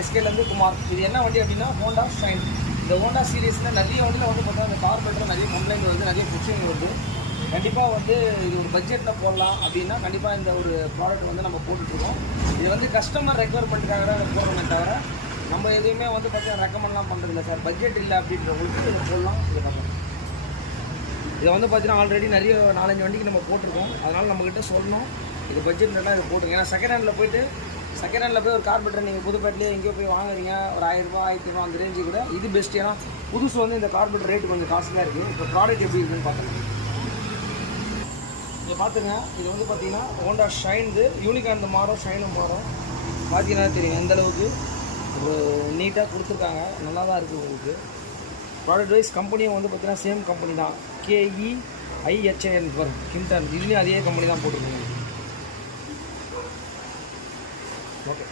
எஸ்கேலேருந்து குமார். இது என்ன வண்டி அப்படின்னா ஹோண்டா ஷைன். இந்த ஹோண்டா சீரீஸில் நிறைய வண்டியில் வந்து பார்த்தா அந்த கார்பரேட்டர் நிறைய கம்ப்ளைண்ட் வருது, நிறைய புஷிங் வருது. கண்டிப்பாக வந்து இது ஒரு பட்ஜெட்டில் போடலாம் அப்படின்னா கண்டிப்பாக இந்த ஒரு ப்ராடக்ட் வந்து நம்ம போட்டுட்ருக்கோம். இது வந்து கஸ்டமர் ரெக்வயர்மெண்ட்டுக்காக தான் போடுறோமே தவிர நம்ம எதுவுமே வந்து பார்த்தீங்கன்னா ரெக்கமெண்ட்லாம் பண்ணுறதில்ல சார். பட்ஜெட் இல்லை அப்படின்றவங்களுக்கு இதை போடலாம். இதை வந்து பார்த்தீங்கன்னா ஆல்ரெடி நிறைய 4-5 வண்டிக்கு நம்ம போட்டிருக்கோம். அதனால் நம்மக்கிட்ட சொல்லணும் இது பட்ஜெட்லாம் இதை போட்டுருங்க. ஏன்னா செகண்ட் ஹேண்டில் போய் ஒரு கார்பரேட்டர் நீங்கள் புதுப்பேட்டிலே எங்கேயோ போய் வாங்குறீங்க ஒரு 1000 ரூபா 1500 அந்த ரேஞ்சு கூட இது பெஸ்ட். ஏன்னா புதுசு வந்து இந்த கார்பரேட்டர் ரேட்டு கொஞ்சம் காஸ்ட்லியாக இருக்குது. இப்போ ப்ராடக்ட் எப்படி இருக்குன்னு பார்த்துங்க. இதை பார்த்துங்க. இது வந்து பார்த்தீங்கன்னா ஹோண்டா ஷைன்து யூனிக்காக இந்த மாறும் ஷைனும் மாறும். பார்த்தீங்கன்னா தெரியும் எந்தளவுக்கு ஒரு நீட்டாக கொடுத்துருக்காங்க. நல்லா தான் இருக்குது உங்களுக்கு. ப்ராடக்ட் வைஸ் கம்பெனியும் வந்து பார்த்தீங்கன்னா சேம் கம்பெனி தான். KEIHAN வரும் கிம்டன். இதுலேயும் அதே கம்பெனி தான் போட்டிருக்காங்க. ஓகே.